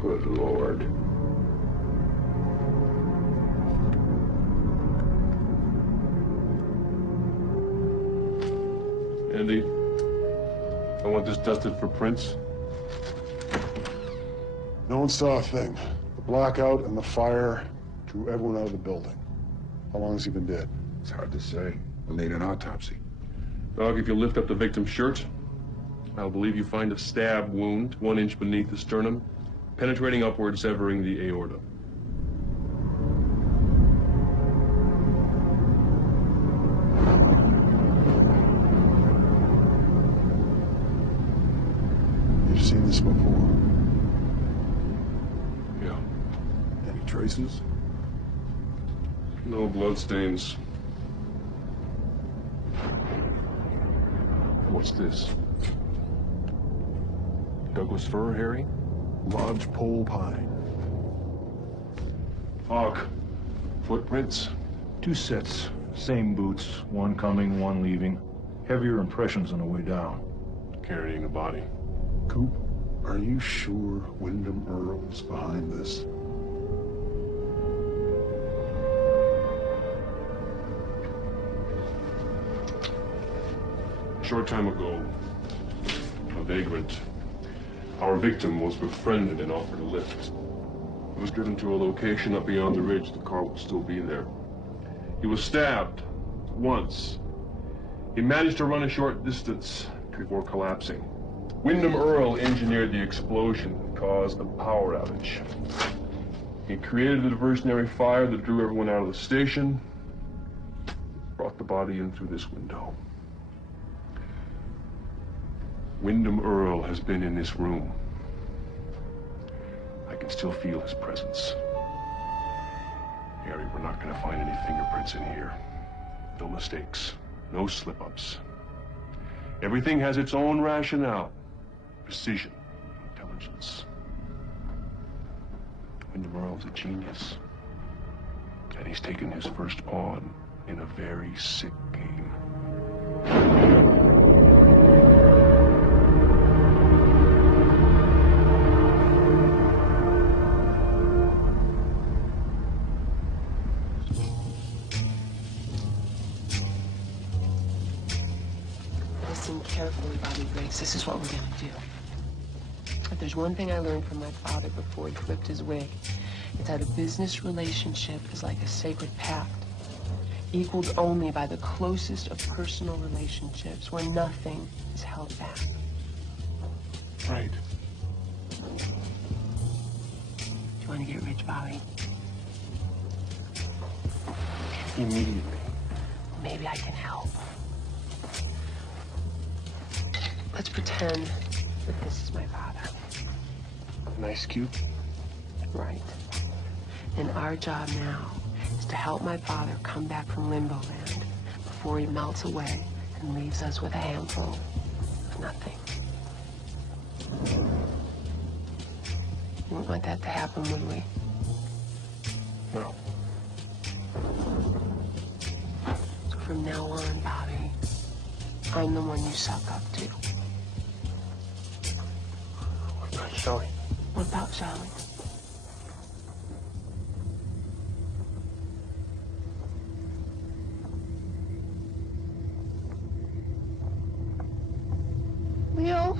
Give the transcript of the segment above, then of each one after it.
Good Lord. Andy, I want this tested for prints. No one saw a thing. The blackout and the fire drew everyone out of the building. How long has he been dead? It's hard to say. We'll need an autopsy. Dog, if you lift up the victim's shirt, I'll believe you find a stab wound 1 inch beneath the sternum, penetrating upward, severing the aorta. You've seen this before. Yeah. Any traces? No bloodstains. What's this? Douglas fir, Harry? Lodgepole pine. Hawk. Footprints? 2 sets, same boots, one coming, one leaving. Heavier impressions on the way down. Carrying a body. Coop, are you sure Wyndham Earl's behind this? A short time ago, a vagrant. Our victim was befriended and offered a lift. He was driven to a location up beyond the ridge. The car would still be there. He was stabbed once. He managed to run a short distance before collapsing. Wyndham Earl engineered the explosion that caused a power outage. He created a diversionary fire that drew everyone out of the station, brought the body in through this window. Wyndham Earl has been in this room. I can still feel his presence. Harry, we're not going to find any fingerprints in here. No mistakes, no slip-ups. Everything has its own rationale. Precision, intelligence. Wyndham Earl's a genius. And he's taken his first pawn in a very sick game. Listen carefully, Bobby Briggs. This is what we're gonna do. If there's one thing I learned from my father before he flipped his wig, it's that a business relationship is like a sacred pact, equaled only by the closest of personal relationships where nothing is held back. Right. Do you want to get rich, Bobby? immediately. Maybe I can help. Let's pretend that this is my father. An ice cube? Right. And our job now is to help my father come back from limbo land before he melts away and leaves us with a handful of nothing. We wouldn't want that to happen, would we? No. So from now on, Bobby, I'm the one you suck up to. What about Shelly? What about Shelly? Leo?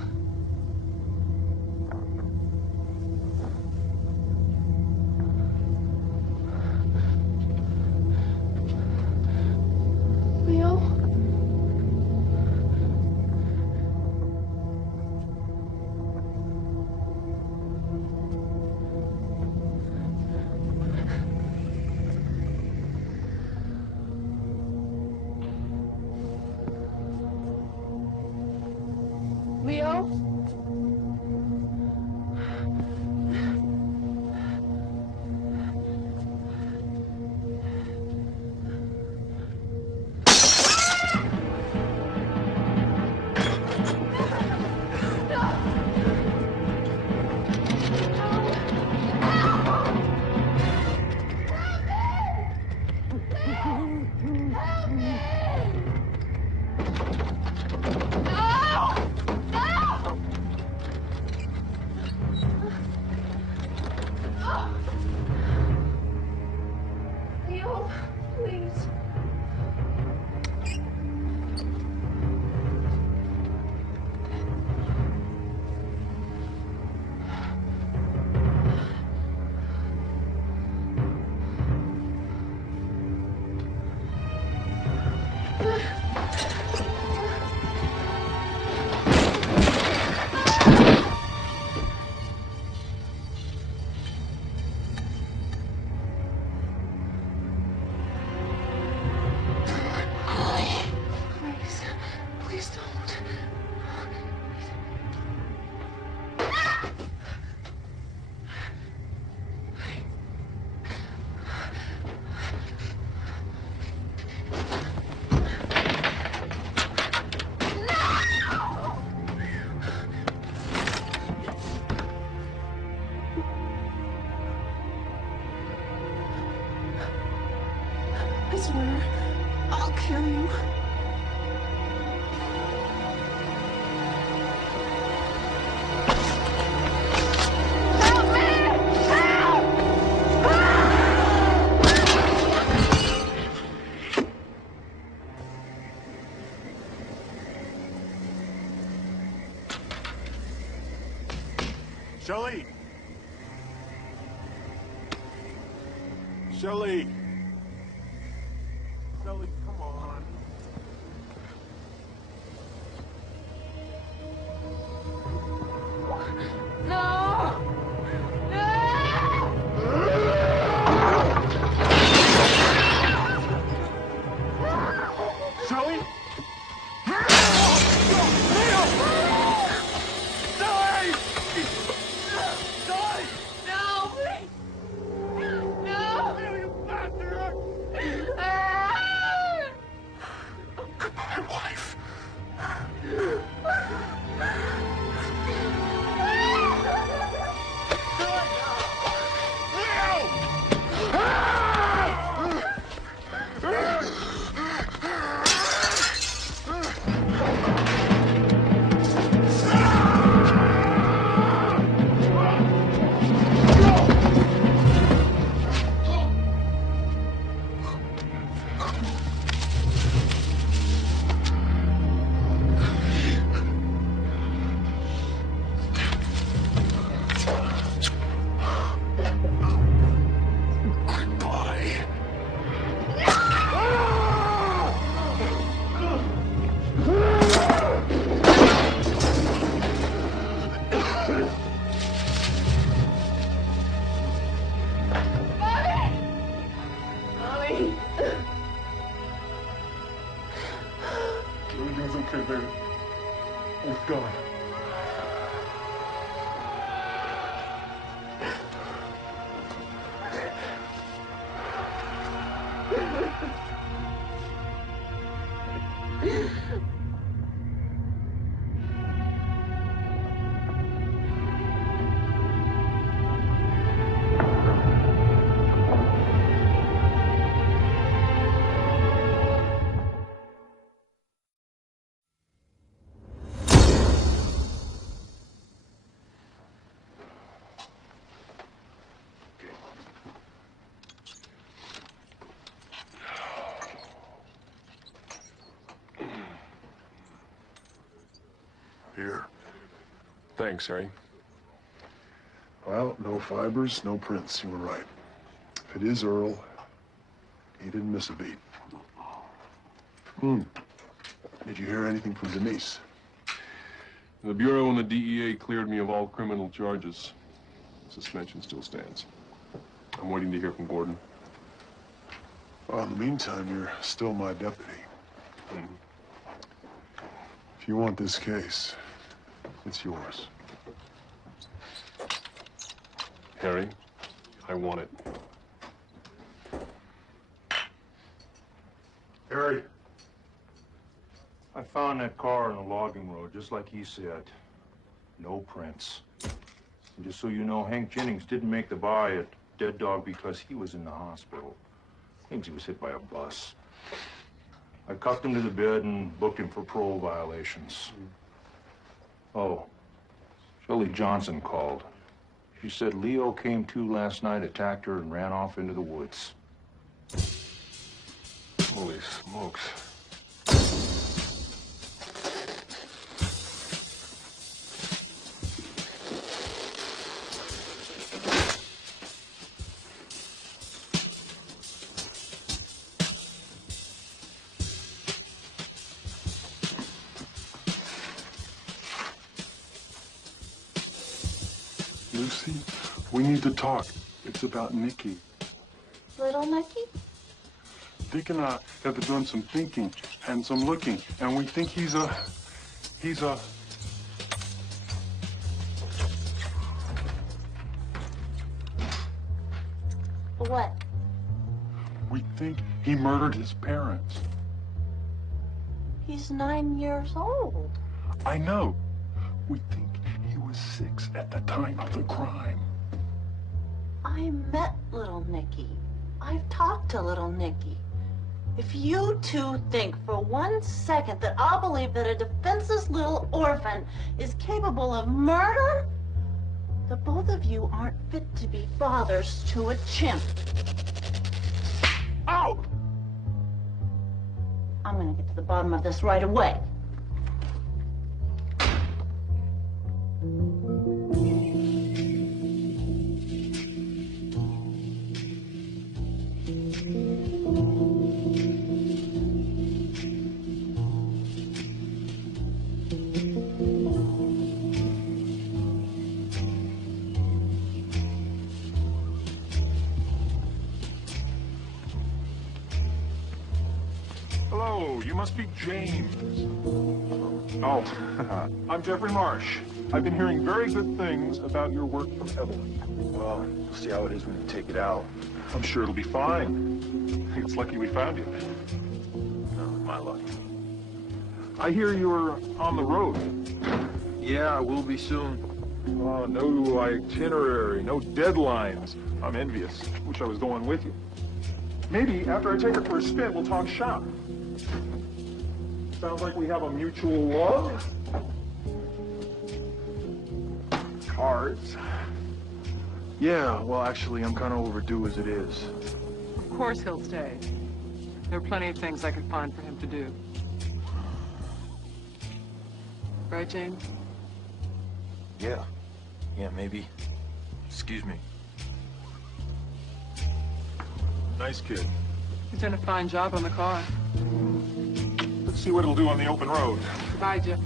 Leo? Leo? Leo, please. Please, please don't. I swear, I'll kill you. Help me! Help! Shelly! Shelly! Shelly, come on. No! Shelly? No, please! No! My wife. going. Here. Thanks, Harry. Well, no fibers, no prints. You were right. If it is Earl, he didn't miss a beat. Did you hear anything from Denise? The Bureau and the DEA cleared me of all criminal charges. Suspension still stands. I'm waiting to hear from Gordon. Well, in the meantime, you're still my deputy. If you want this case, it's yours. Harry, I want it. Harry. I found that car on the logging road, just like he said. No prints. And just so you know, Hank Jennings didn't make the buy at Dead Dog because he was in the hospital. Claims he was hit by a bus. I cuffed him to the bed and booked him for parole violations. Oh, Shirley Johnson called. She said Leo came to last night, attacked her, and ran off into the woods. Holy smokes. Lucy, we need to talk. It's about Nikki. Little Nicky? Dick and I have done some thinking and some looking, and we think he's a... What? We think he murdered his parents. He's 9 years old. I know. We think he was 6 at the time of the crime. I met little Nicky. I've talked to little Nicky. If you two think for 1 second that I'll believe that a defenseless little orphan is capable of murder, the both of you aren't fit to be fathers to a chimp. Ow! I'm gonna get to the bottom of this right away. Hello, you must be James. Oh, I'm Jeffrey Marsh. I've been hearing very good things about your work from Evelyn. Well, we'll see how it is when you take it out. I'm sure it'll be fine. It's lucky we found you. No, my luck. I hear you're on the road. Yeah, we'll be soon. No itinerary, no deadlines. I'm envious. Wish I was going with you. Maybe after I take her for a spin, we'll talk shop. Sounds like we have a mutual love. Cards. Yeah, well, actually, I'm kind of overdue as it is. Of course he'll stay. There are plenty of things I could find for him to do. Right, James? Yeah. Yeah, maybe. Excuse me. Nice kid. He's done a fine job on the car. Let's see what it'll do on the open road. Goodbye, Jeff.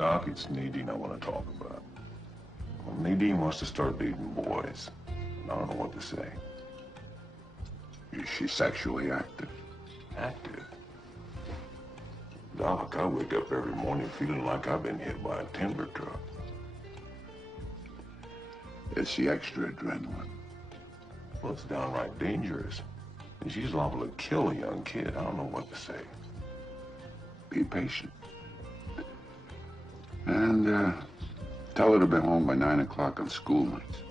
Doc, it's Nadine I want to talk about. Well, Nadine wants to start dating boys. I don't know what to say. Is she sexually active? Active? Doc, I wake up every morning feeling like I've been hit by a timber truck. Is she extra adrenaline? Well, it's downright dangerous. And she's liable to kill a young kid. I don't know what to say. Be patient. And, tell her to be home by 9 o'clock on school nights.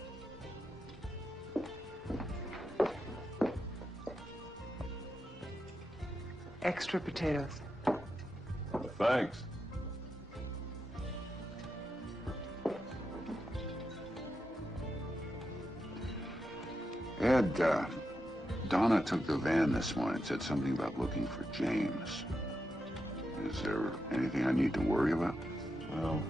Extra potatoes. Thanks. Ed, Donna took the van this morning, said something about looking for James. Is there anything I need to worry about? Well,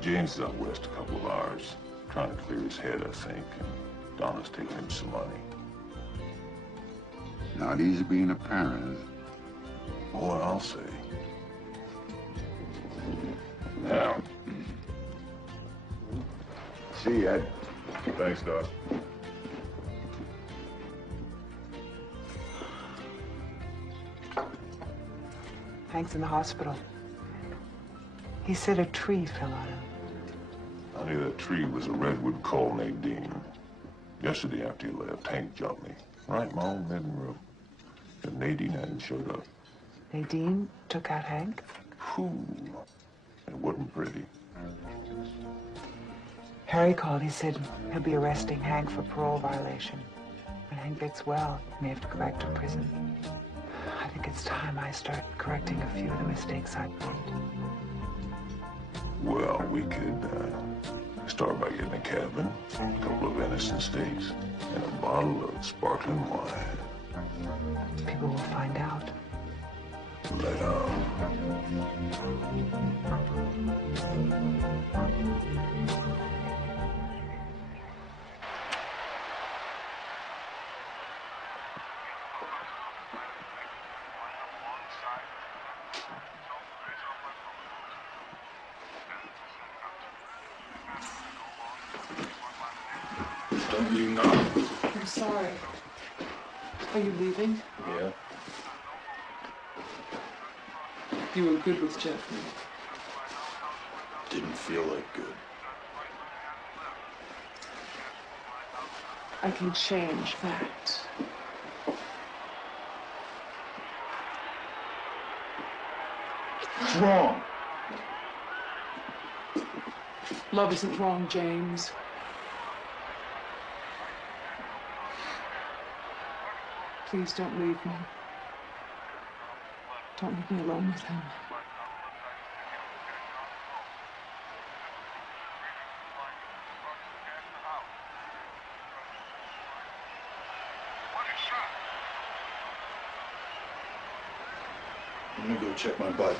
James is out west a couple of hours, trying to clear his head, I think, and Donna's taking him some money. Not easy being a parent, is it? Boy, I'll say. Now. See you, Ed. Thanks, Doc. Hank's in the hospital. He said a tree fell on him. Honey, that tree was a redwood called Nadine. Yesterday after you left, Hank jumped me. Right in my own living room. And Nadine hadn't showed up. Nadine took out Hank? Whew. It wasn't pretty. Harry called. He said he'll be arresting Hank for parole violation. When Hank gets well, he may have to go back to prison. I think it's time I start correcting a few of the mistakes I've made. Well, we could start by getting a cabin, a couple of venison steaks, and a bottle of sparkling wine. People will find out. Let on. Don't you know? I'm sorry. Are you leaving? Yeah. You were good with Jeffrey. Didn't feel like good. I can change that. What's wrong? Love isn't wrong, James. Please don't leave me. Don't leave me alone with him. I'm gonna go check my butt.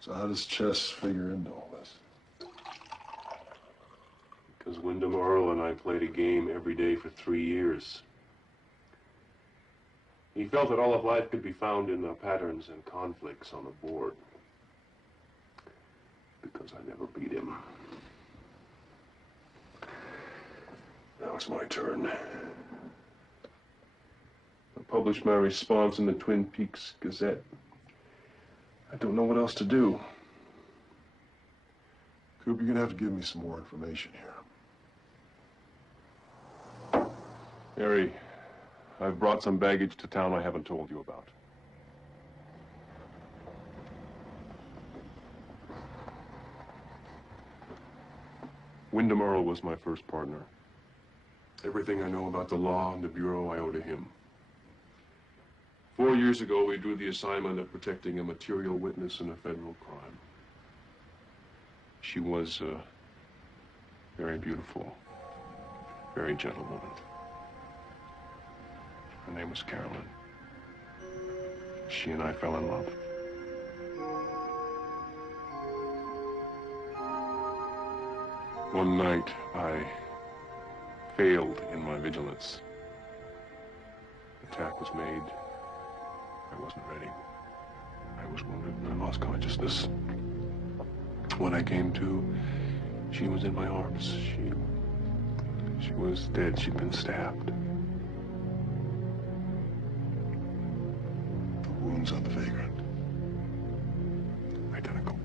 So how does chess figure into all this? Because Wyndham Earl and I played a game every day for 3 years. He felt that all of life could be found in the patterns and conflicts on the board. Because I never beat him. Now it's my turn. I published my response in the Twin Peaks Gazette. I don't know what else to do. Coop, you're gonna have to give me some more information here. Harry, I've brought some baggage to town I haven't told you about. Wyndham Earl was my first partner. Everything I know about the law and the Bureau I owe to him. 4 years ago, we drew the assignment of protecting a material witness in a federal crime. She was very beautiful, very gentle woman. Her name was Carolyn. She and I fell in love. One night, I failed in my vigilance. Attack was made. I wasn't ready. I was wounded and I lost consciousness. When I came to, she was in my arms. She was dead. She'd been stabbed. The wounds on the vagrant. Identical.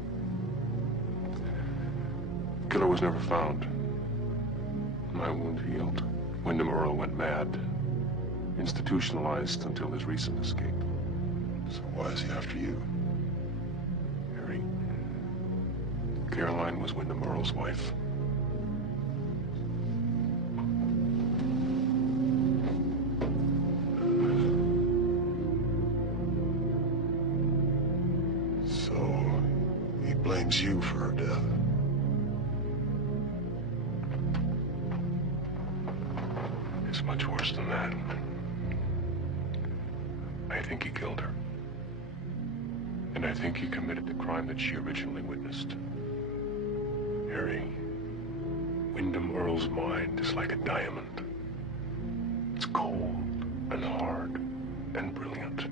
Killer was never found. My wound healed. Wyndham Earl went mad. Institutionalized until his recent escape. So why is he after you? Harry. Caroline was Wyndham Earl's wife. So he blames you for her death. It's much worse than that. I think he killed her. And I think he committed the crime that she originally witnessed. Harry, Wyndham Earl's mind is like a diamond. It's cold and hard and brilliant.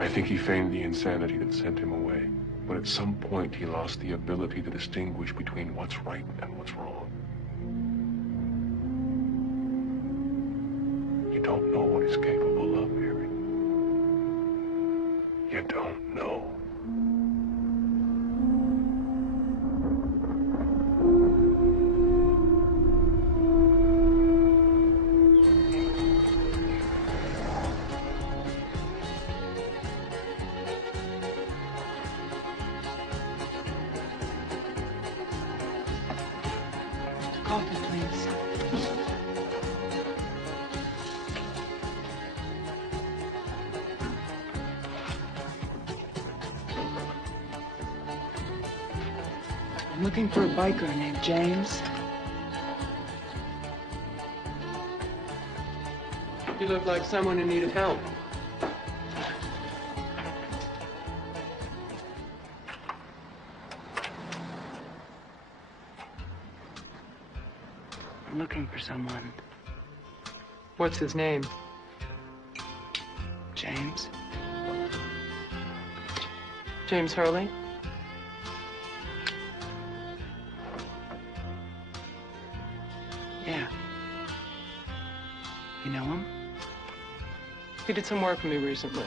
I think he feigned the insanity that sent him away, but at some point he lost the ability to distinguish between what's right and what's wrong. You don't know what he's capable of, Harry. You don't know. Coffee, please. I'm looking for a biker named James. You look like someone in need of help. I'm looking for someone. What's his name? James? James Hurley? Yeah. You know him? He did some work for me recently.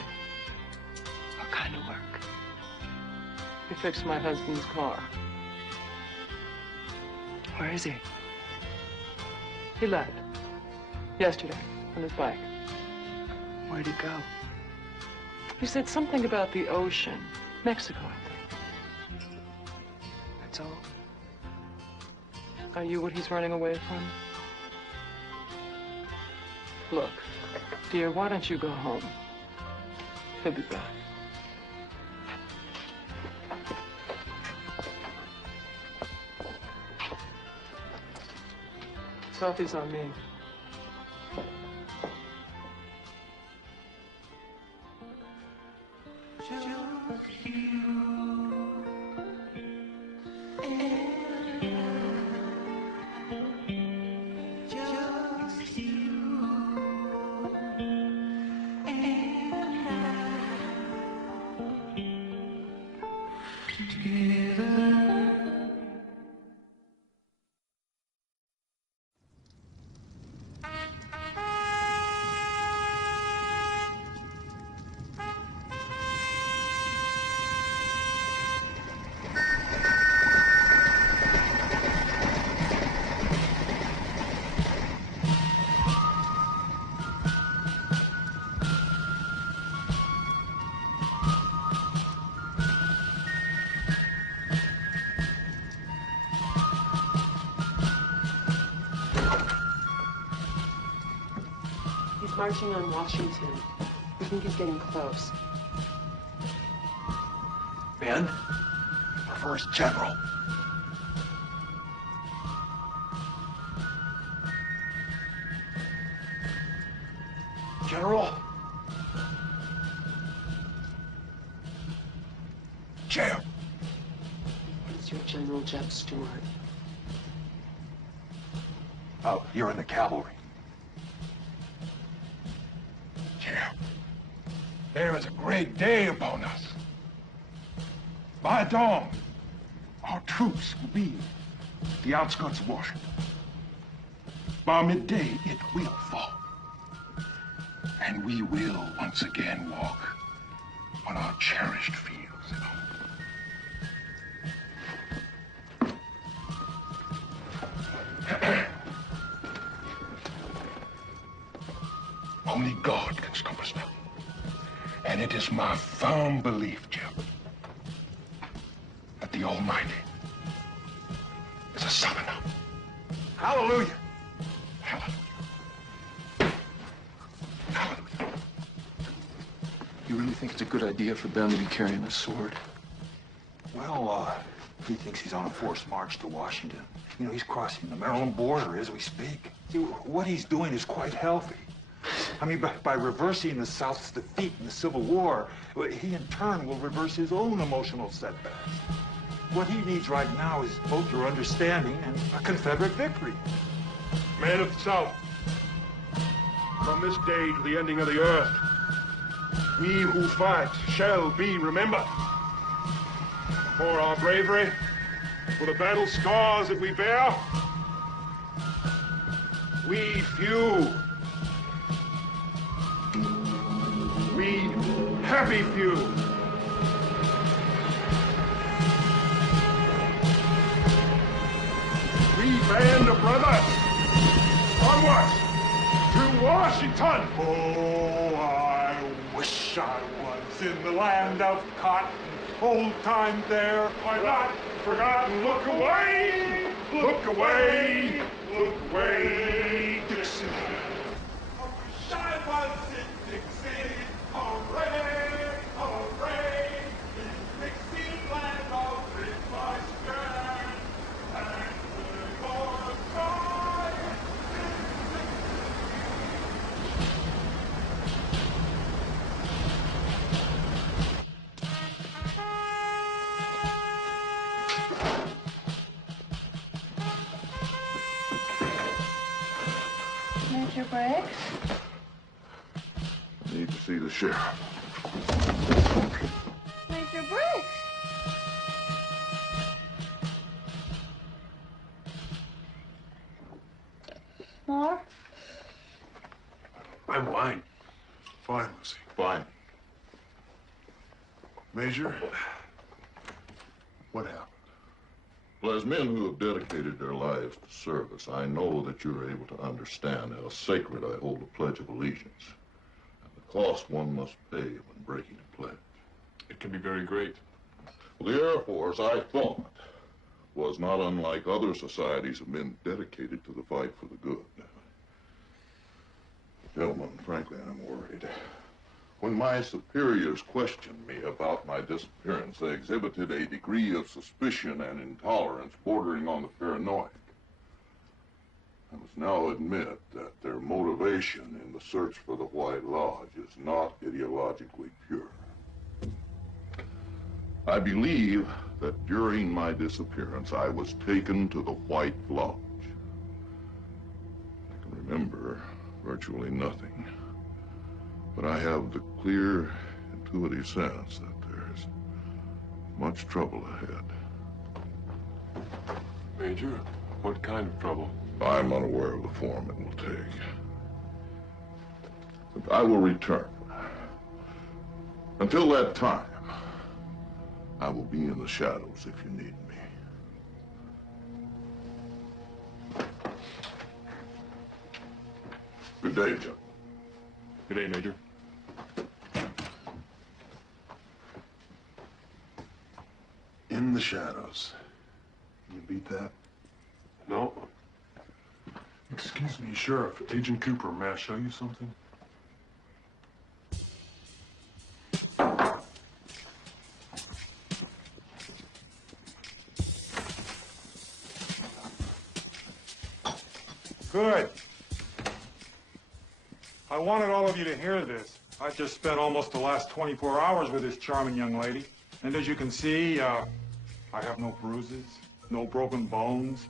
What kind of work? He fixed my husband's car. Where is he? He left. Yesterday, on his bike. Where'd he go? He said something about the ocean. Mexico, I think. That's all. Are you what he's running away from? Look, dear, why don't you go home? He'll be back. Coffee's on me. Marching on Washington. We think he's getting close. Ben, our first general. General? Jim! It's your General Jeb Stewart. Oh, you're in the cavalry. Jim, there is a great day upon us. By dawn, our troops will be at the outskirts of Washington. By midday, it will fall. And we will once again walk on our cherished fields at home. Only God can stop us now. And it is my firm belief, Jim, that the Almighty is a summoner. Hallelujah. Hallelujah. Hallelujah. You really think it's a good idea for Ben to be carrying a sword? Well, he thinks he's on a forced march to Washington. You know, he's crossing the Maryland border as we speak. See, what he's doing is quite healthy. I mean, by reversing the South's defeat in the Civil War, he in turn will reverse his own emotional setbacks. What he needs right now is both your understanding and a Confederate victory. Men of the South, from this day to the ending of the earth, we who fight shall be remembered. For our bravery, for the battle scars that we bear, we few, we happy few, we band of brothers, onwards to Washington. Oh, I wish I was in the land of cotton. Old time there, I've not forgotten. Look away, look away, look away, Dixie. I wish I was in Dixie. Hooray, hooray, in Dixie land of free my strand. And the Lord God Major Briggs? Need to see the sheriff. Major Briggs? More? I'm fine. Fine, Lucy. Fine. Major, what happened? Well, as men who have dedicated their lives to service, I know that you're able to understand how sacred I hold the Pledge of Allegiance and the cost one must pay when breaking a pledge. It can be very great. Well, the Air Force, I thought, was not unlike other societies of men dedicated to the fight for the good. Gentlemen, frankly, I'm worried. When my superiors questioned me about my disappearance, they exhibited a degree of suspicion and intolerance bordering on the paranoid. I must now admit that their motivation in the search for the White Lodge is not ideologically pure. I believe that during my disappearance, I was taken to the White Lodge. I can remember virtually nothing, but I have the clear, intuitive sense that there's much trouble ahead. Major, what kind of trouble? I'm unaware of the form it will take. But I will return. Until that time, I will be in the shadows if you need me. Good day, gentlemen. Good day, Major. In the shadows. Can you beat that? No. Excuse me, Sheriff. Agent Cooper, may I show you something? Good. I wanted all of you to hear this. I just spent almost the last 24 hours with this charming young lady. And as you can see, I have no bruises, no broken bones.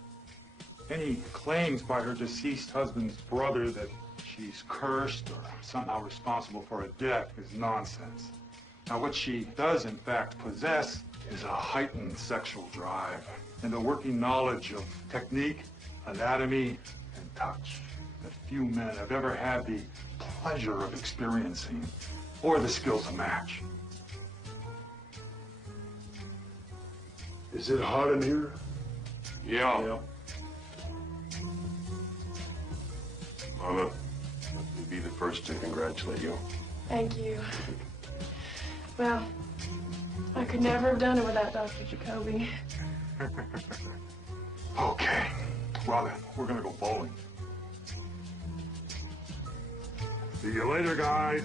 Any claims by her deceased husband's brother that she's cursed or somehow responsible for her death is nonsense. Now, what she does, in fact, possess is a heightened sexual drive and a working knowledge of technique, anatomy, and touch that few men have ever had the pleasure of experiencing or the skill to match. Is it hot in here? Yeah. Mama, let me be the first to congratulate you. Thank you. Well, I could never have done it without Dr. Jacoby. Okay. Well then, we're gonna go bowling. See you later, guys.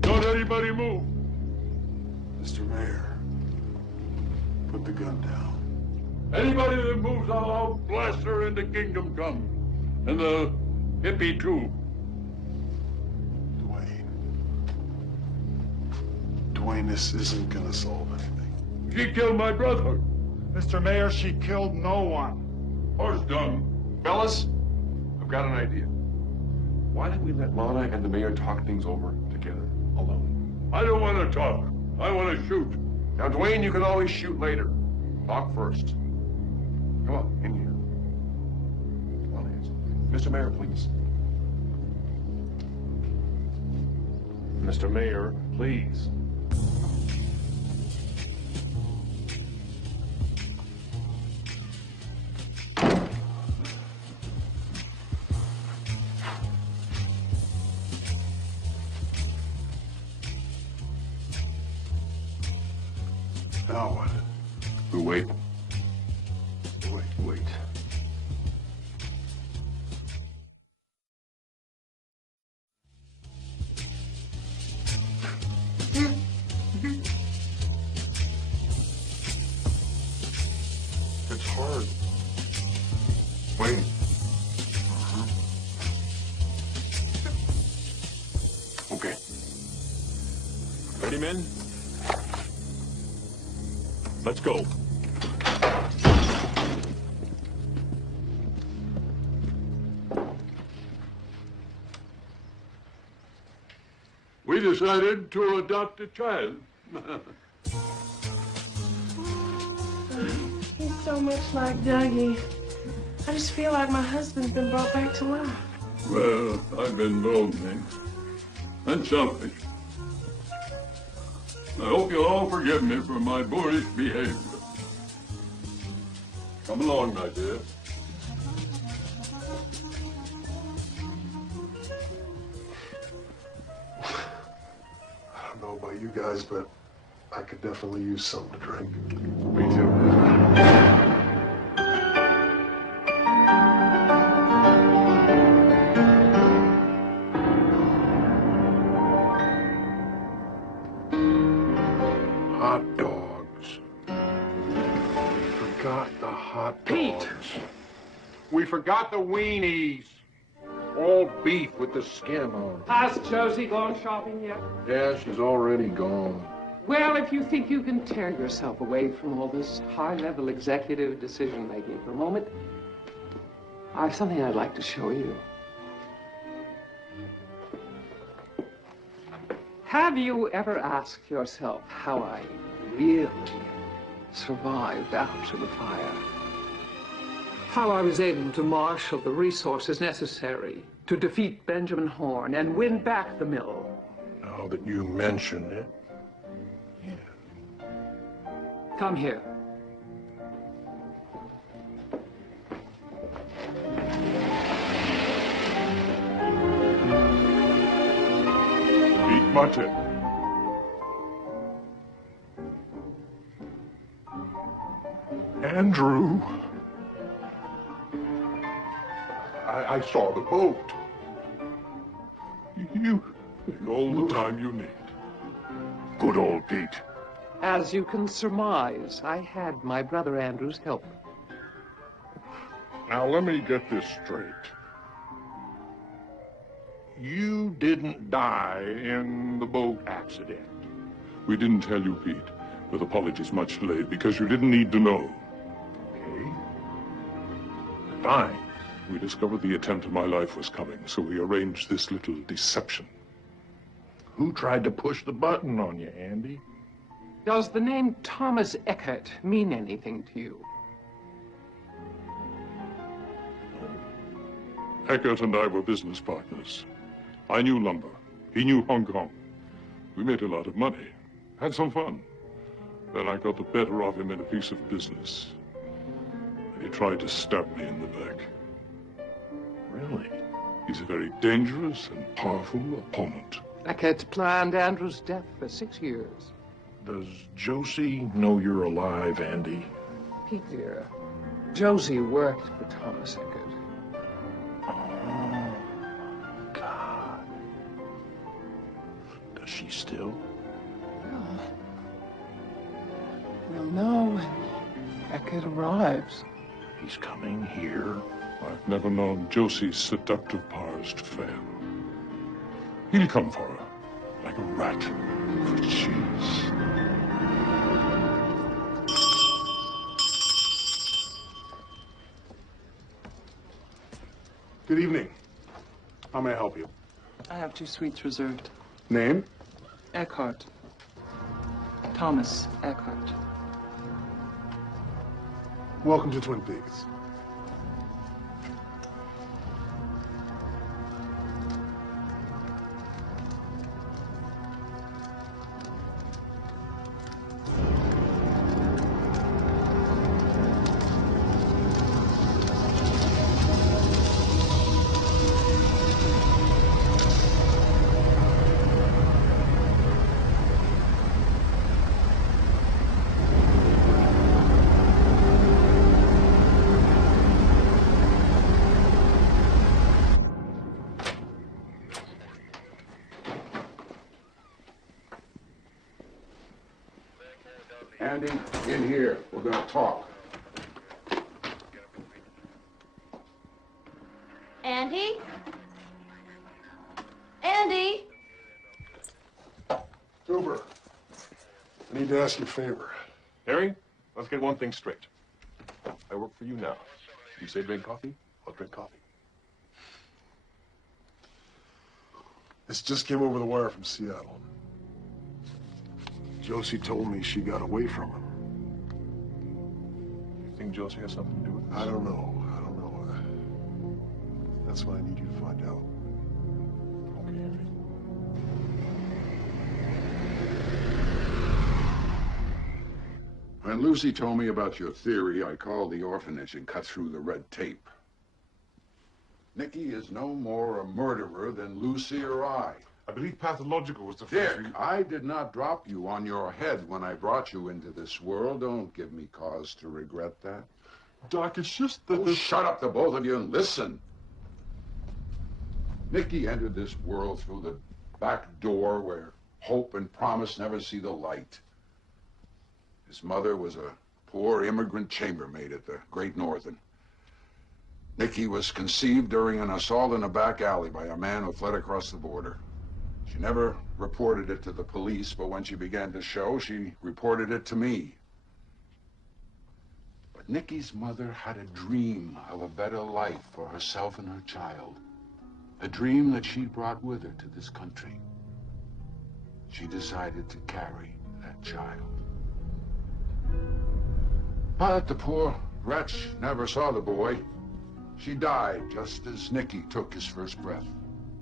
Don't anybody move. Mr. Mayor, put the gun down. Anybody that moves, I'll blast her into kingdom come. And the hippie too. Dwayne, this isn't gonna solve anything. She killed my brother. Mr. Mayor, she killed no one. Horse dung. Fellas, I've got an idea. Why don't we let Lana and the mayor talk things over together, alone? I don't want to talk. I want to shoot. Now, Dwayne, you can always shoot later. Talk first. Come on, in here. Come on, hands. Mr. Mayor, please. Mr. Mayor, please. Now what? We wait. Wait. It's hard. Wait. Okay. Ready, men? Let's go. We decided to adopt a child. He's so much like Dougie. I just feel like my husband's been brought back to life. Well, I've been lonely and selfish. I hope you'll all forgive me for my boorish behavior. Come along, my dear. I don't know about you guys, but I could definitely use something to drink. Me too. Hot dogs. Forgot the hot dogs. Pete! We forgot the weenies. All beef with the skin on. Has Josie gone shopping yet? Yeah, she's already gone. Well, if you think you can tear yourself away from all this high-level executive decision-making for a moment, I have something I'd like to show you. Have you ever asked yourself how I really survived after the fire? How I was able to marshal the resources necessary to defeat Benjamin Horne and win back the mill? Now that you mention it. Come here. Eat mutton. Andrew. I saw the boat. Take all the time you need. Good old Pete. As you can surmise, I had my brother Andrew's help. Now, let me get this straight. You didn't die in the boat accident. We didn't tell you, Pete, with apologies much delayed, because you didn't need to know. Okay. Fine. We discovered the attempt at my life was coming, so we arranged this little deception. Who tried to push the button on you, Andy? Does the name Thomas Eckert mean anything to you? Eckert and I were business partners. I knew lumber. He knew Hong Kong. We made a lot of money. Had some fun. Then I got the better of him in a piece of business. And he tried to stab me in the back. Really? He's a very dangerous and powerful opponent. Eckert planned Andrew's death for 6 years. Does Josie know you're alive, Andy? Pete, dear, Josie worked for Thomas Eckert. Oh, God. Does she still? We'll know when Eckert arrives. He's coming here. I've never known Josie's seductive powers to fail. He'll come for her, like a rat for cheese. Good evening. How may I help you? I have 2 suites reserved. Name? Eckhart. Thomas Eckhart. Welcome to Twin Peaks. Andy, in here. We're gonna talk. Andy? Andy? Uber, I need to ask you a favor. Harry, let's get one thing straight. I work for you now. You say drink coffee, I'll drink coffee. This just came over the wire from Seattle. Josie told me she got away from him. You think Josie has something to do with this? I don't know. That's what I need you to find out. Okay, Harry. When Lucy told me about your theory, I called the orphanage and cut through the red tape. Nicky is no more a murderer than Lucy or I. I believe pathological was the Dick, first... I did not drop you on your head when I brought you into this world. Don't give me cause to regret that. Doc, it's just that... Oh, shut up, the both of you, and listen. Nicky entered this world through the back door where hope and promise never see the light. His mother was a poor immigrant chambermaid at the Great Northern. Nicky was conceived during an assault in a back alley by a man who fled across the border. She never reported it to the police, but when she began to show, she reported it to me. But Nicky's mother had a dream of a better life for herself and her child. A dream that she'd brought with her to this country. She decided to carry that child. But the poor wretch never saw the boy. She died just as Nicky took his first breath.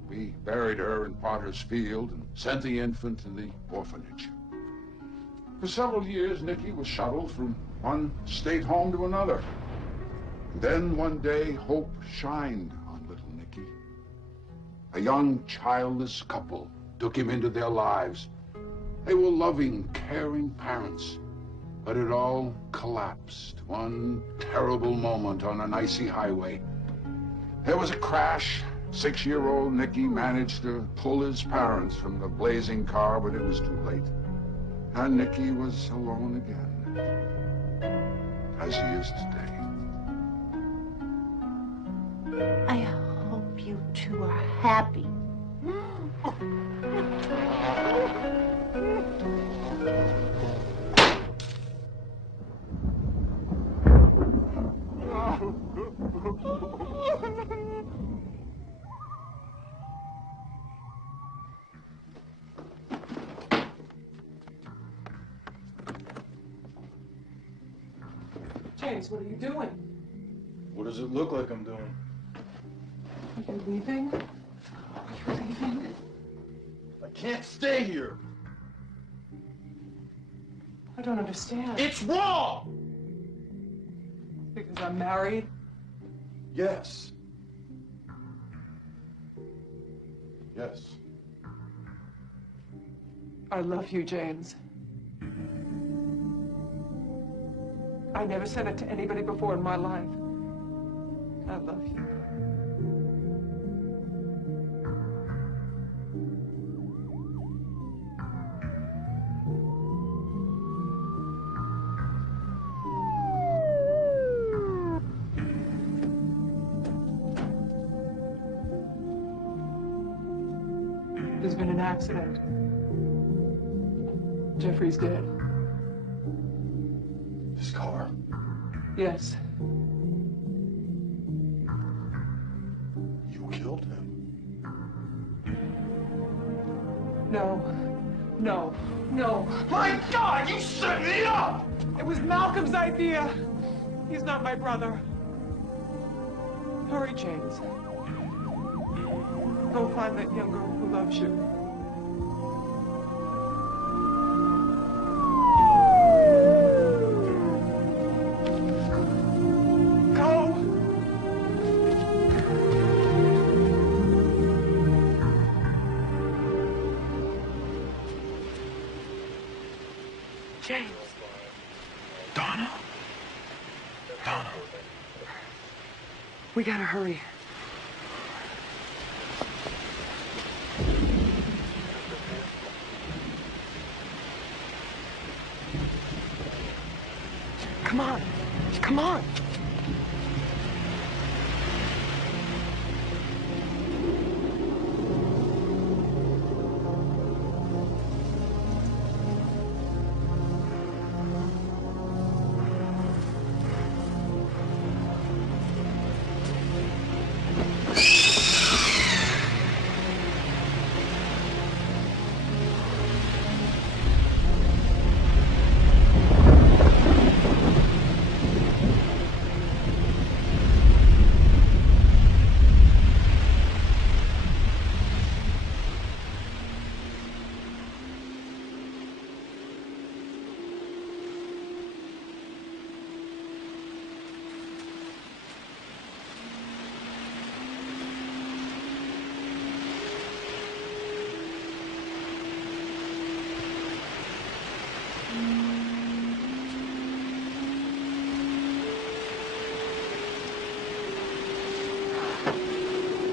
We buried her in Potter's Field and sent the infant to the orphanage. For several years, Nicky was shuttled from one state home to another. And then one day, hope shined on little Nicky. A young, childless couple took him into their lives. They were loving, caring parents. But it all collapsed one terrible moment on an icy highway. There was a crash, 6-year-old Nicky managed to pull his parents from the blazing car, but it was too late. And Nicky was alone again, as he is today. I hope you two are happy. James, what are you doing? What does it look like I'm doing? Are you leaving? Are you leaving? I can't stay here. I don't understand. It's wrong! Because I'm married? Yes. Yes. I love you, James. I never said it to anybody before in my life. I love you. There's been an accident. Jeffrey's dead. This car? Yes. You killed him? No. No. No. My God, you set me up! It was Malcolm's idea. He's not my brother. Hurry, James. Go find that young girl who loves you. Go! James. Donna? Donna. We gotta hurry. Come on. Come on.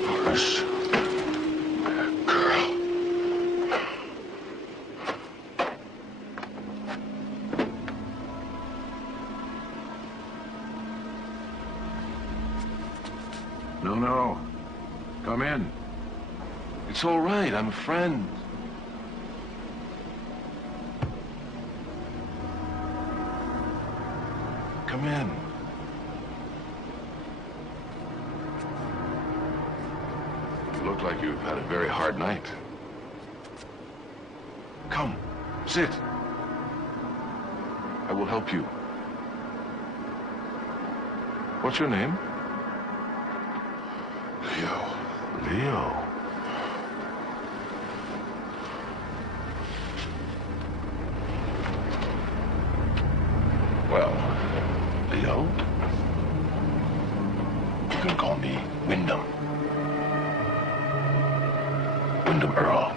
Horace. Girl. No. Come in. It's all right. I'm a friend. Come in. You look like you've had a very hard night. Come, sit. I will help you. What's your name? Leo. Leo. Well, Leo, you can call me Wyndham. Wyndham Earl.